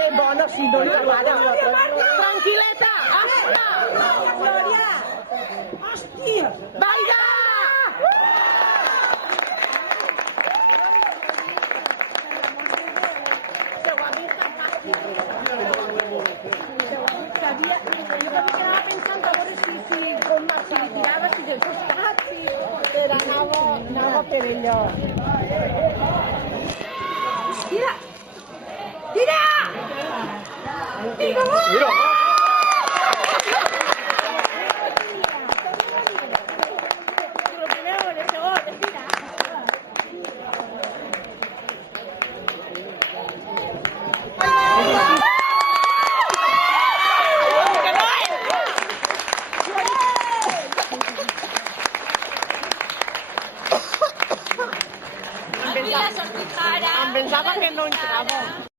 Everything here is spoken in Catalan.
Qué mono, si no li agrada. Tranquil·leta, hasta! Glòria! Hòstia! Vaida! Jo estava pensant a veure si li tirava, si del costat, si anava per allò. Tira! Tira! Tira! Em pensava que no entrava.